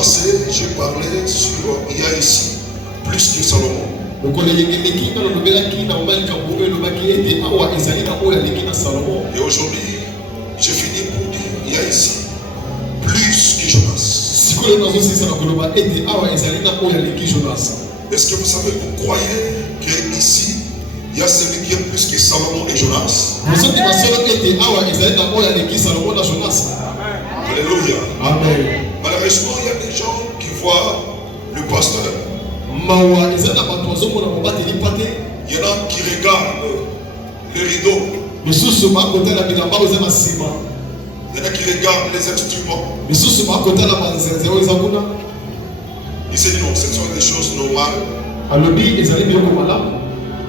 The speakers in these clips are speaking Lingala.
passé, j'ai parlé sur il y a ici plus que Salomon. Et aujourd'hui, je finis pour dire il y a ici plus que Jonas. Est-ce que vous savez, vous croyez qu'ici, il y a celui qui est plus que Salomon et Jonas? Alléluia. Amen. Malheureusement, il y a des gens qui voient le pasteur. Il y en a qui regardent le rideau. Il y en a qui regardent les instruments. Il se dit non, ce sont des choses normales.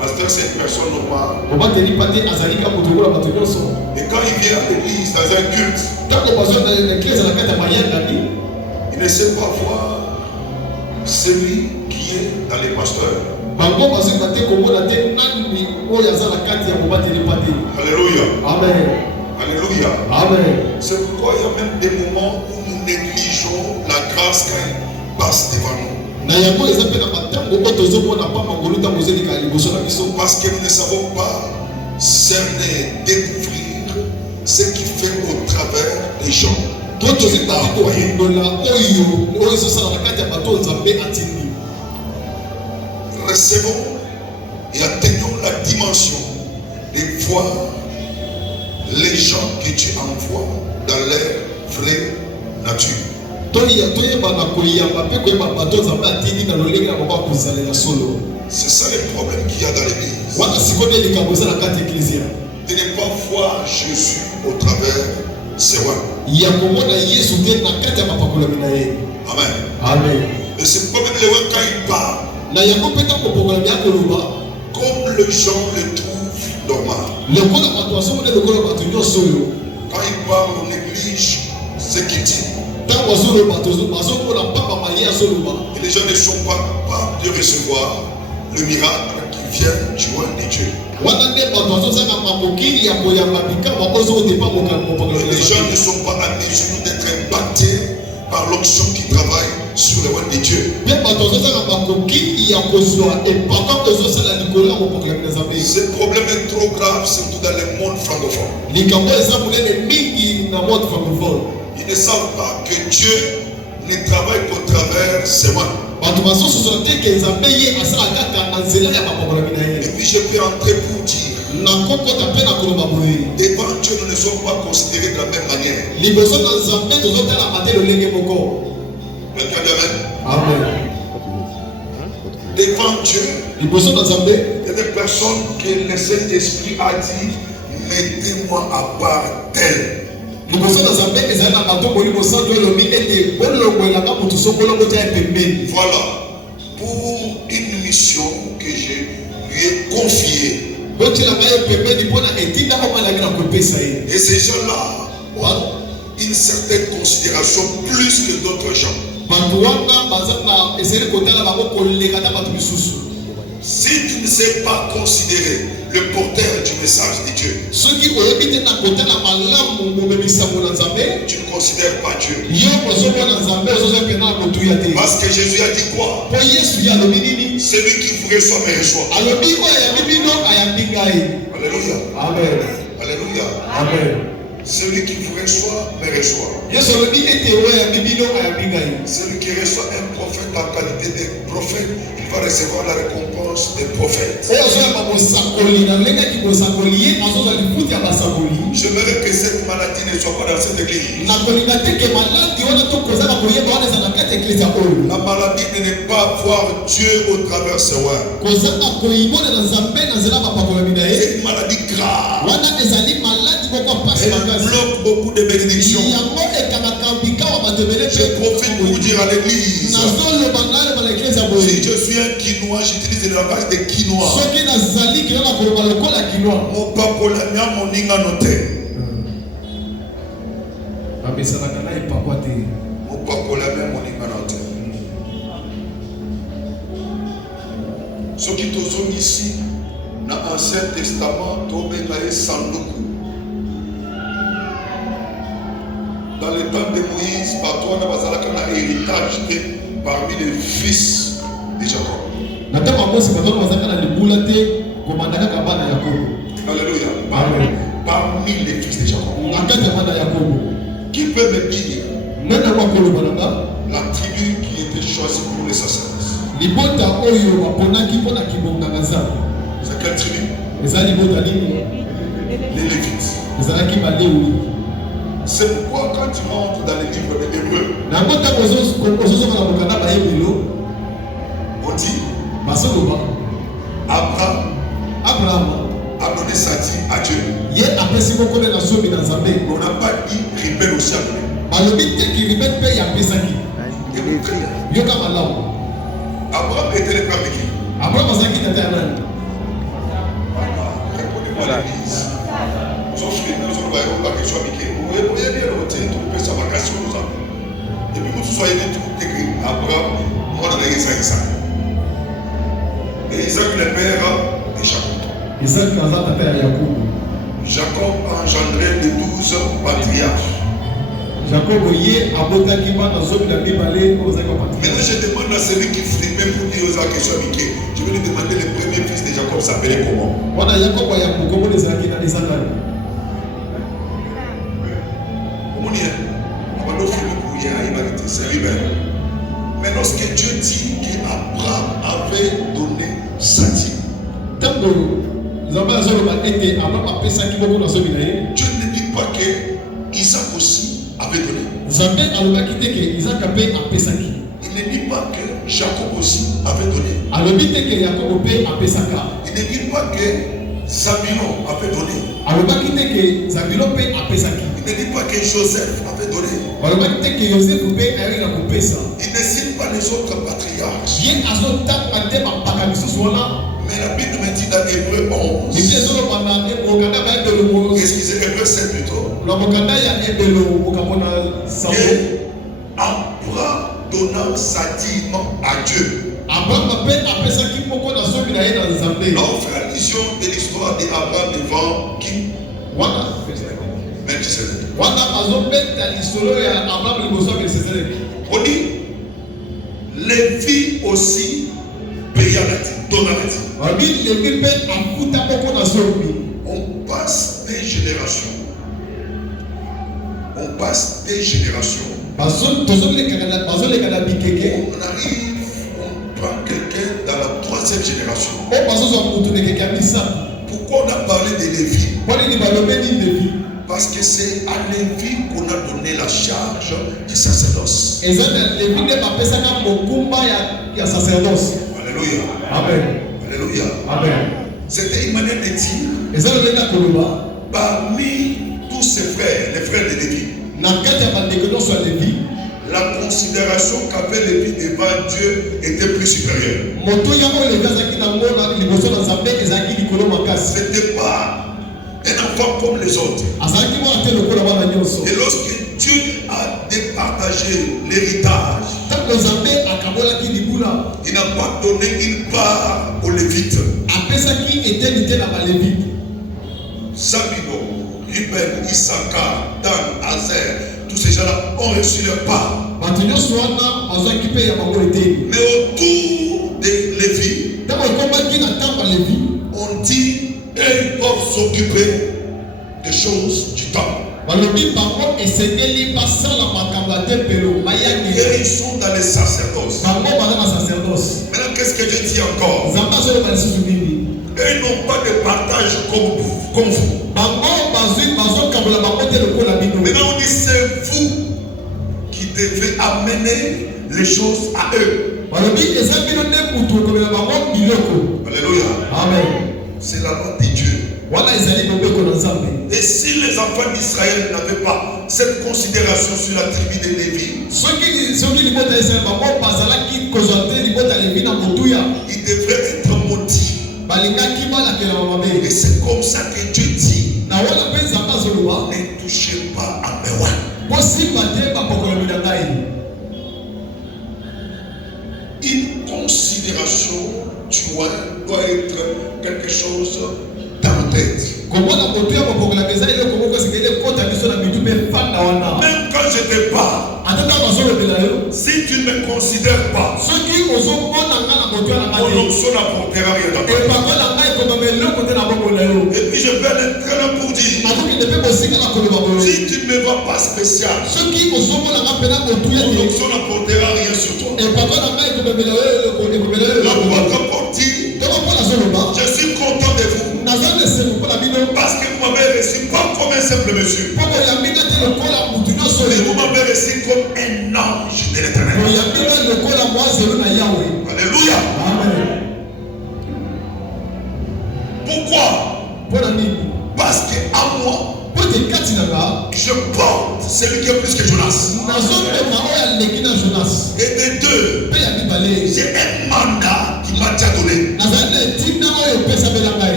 Pasteur, c'est une personne normale. Et quand il vient à l'église dans un culte, il ne sait pas voir celui qui est dans les pasteurs. Alléluia. Amen. Alléluia. Amen. C'est pourquoi il y a même des moments où nous négligeons la grâce quand elle passe devant nous. Parce que nous ne savons pas cerner, découvrir ce qui fait au travers des gens. Recevons et atteignons la dimension de voir les gens que tu envoies dans leur vraie nature. C'est ça le problème qu'il y a dans l'église. De ne pas voir Jésus au travers ses voix. Amen. Amen. Et ce problème, quand il parle, comme les gens le trouvent normal. Quand il parle, on néglige ce qu'il dit. Et les gens ne sont pas capables de recevoir le miracle qui vient du roi de Dieu. Et les gens ne sont pas à mesure d'être impactés par l'onction qui travaille sur le roi de Dieu. Ce problème est trop grave, surtout dans le monde francophone. Ils ne savent pas que Dieu ne travaille qu'au travers ses mains. Et puis je peux entrer pour dire, devant Dieu, nous ne sommes pas considérés de la même manière. Quelqu'un dit Amen. Devant Dieu, il y a des personnes que le Saint-Esprit a dit, mettez-moi à part d'elle. Voilà. Pour une mission que je lui ai confiée. Et ces gens-là ont une certaine considération plus que d'autres gens. Si tu ne sais pas considérer le porteur du message de Dieu, tu ne considères pas Dieu. Parce que Jésus a dit quoi? Celui qui vous reçoit me reçoit. Alléluia. Amen. Alléluia. Amen. Celui qui vous reçoit me reçoit. Celui qui reçoit un prophète en qualité de prophète, il va recevoir la récompense des prophètes. J'aimerais que cette maladie ne soit pas dans cette église. La maladie de ne pas voir Dieu au travers ses voix. C'est une maladie grave. Elle bloque beaucoup de bénédictions. Je profite pour vous dire à l'église. Si je suis un quinois, j'utilise le langage de quinois. Mon papa l'a mon ninga noté. Mon papa l'a mon ninga noté. Ce qui sont ici, dans l'Ancien Testament, dans le temps de Moïse, par toi, on a un héritage parmi les fils de Jacob. Alléluia. Parmi les fils de Jacob. Qui peut me dire la tribu qui était choisie pour les sacerdoces? C'est quelle tribu? Les Lévites. C'est pourquoi quand tu rentres dans les livres de Hébreux, on dit Abraham a donné sa vie à Dieu. On n'a pas dit rebelle aussi à donner. Abraham était le père de qui? Répondez-moi à l'église. Nous avons fait une question avec vous. Vous voyez bien le côté, tout le sa vacation nous a. Et puis vous soyez tout écrit. Abraham, moi on a Isaac. Et Isaac le père de Jacob. Jacob a engendré les 12 patriarches. Maintenant je demande à celui qui frimait pour dire aux questions amicales. Je vais lui demander le premier fils de Jacob s'appelait comment? Mais lorsque Dieu dit qu'Abraham avait donné sa vie, Dieu ne dit pas que Isaac aussi avait donné. Il ne dit pas que Jacob aussi avait donné. Il ne dit pas que Zabulon avait donné. Il ne dit pas que Joseph avait donné. Il ne cite pas les autres patriarches. Mais la Bible me dit dans Hébreux 11. Excusez, Hébreux 7 plutôt. Abraham donnant sa dîme à Dieu. Alors, frère, vision de l'histoire d'Abraham devant qui? Melchisedec. On dit, Lévi aussi paya la dîme, donna la dîme. On passe des générations. On passe des générations. On arrive, on prend quelqu'un dans la 3e génération. Pourquoi on a parlé de Lévi? Parce que c'est à Lévi qu'on a donné la charge du sacerdoce. Alléluia. Amen. Alléluia. Amen. C'était une manière de dire parmi tous ses frères, les frères de Lévi, la considération qu'avait Lévi devant Dieu était plus supérieure. Ce n'était pas un enfant comme les autres. Et lorsque Dieu a départagé l'héritage, il n'a pas donné une part aux Lévites. Zabulon, Ruben, Issachar, Dan, Azer, tous ces gens-là ont reçu leur part. Mais autour de Lévi, on dit ils doivent s'occuper des choses du temps. Et ils sont dans les sacerdoces. Maintenant, qu'est-ce que Dieu dit encore? Ils n'ont pas de partage comme vous. Maintenant, on dit c'est vous qui devez amener les choses à eux. Alléluia. Amen. C'est la loi de Dieu. Et si les enfants d'Israël n'avaient pas cette considération sur la tribu de Lévi, ils devraient être maudits. Et c'est comme ça que Dieu dit, ne touchez pas à mes rois. Une considération, tu vois, doit être quelque chose dans la tête. Même quand je te parle, si tu ne me considères pas, mon onction n'apportera rien dans ta vie. Et puis je vais aller très loin pour dire, si tu ne me vois pas spécial, mon onction n'apportera rien sur toi. La boîte apporte, je suis content de vous. Parce que vous m'avez reçu pas comme un simple monsieur, mais vous m'avez reçu comme un ange de l'Éternel. Alléluia. Amen. Pourquoi? Parce que à moi, je porte celui qui est plus que Jonas. Et de deux, j'ai un mandat qui m'a déjà donné.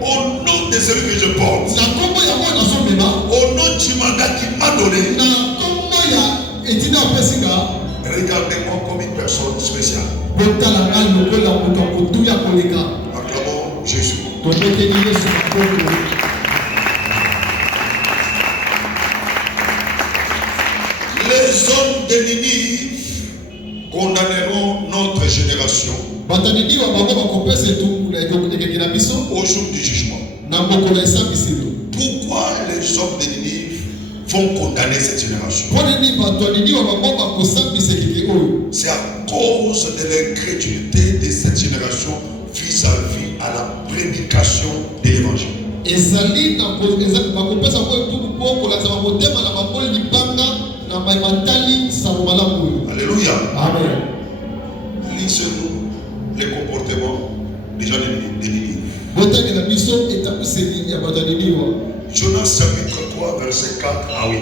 Au nom de celui que je porte, au nom du mandat qu'il m'a donné, regardez-moi comme une personne spéciale. Acclamons Jésus. Les hommes de Ninive condamneront notre génération au jour du jugement. Pourquoi les hommes de Ninive vont condamner cette génération? C'est à cause de l'incrédulité de cette génération vis-à-vis à la prédication de l'évangile. Alléluia. Amen. Lisez-nous les comportements des gens de Ninive. Jonas chapitre 3 verset 4 à 8.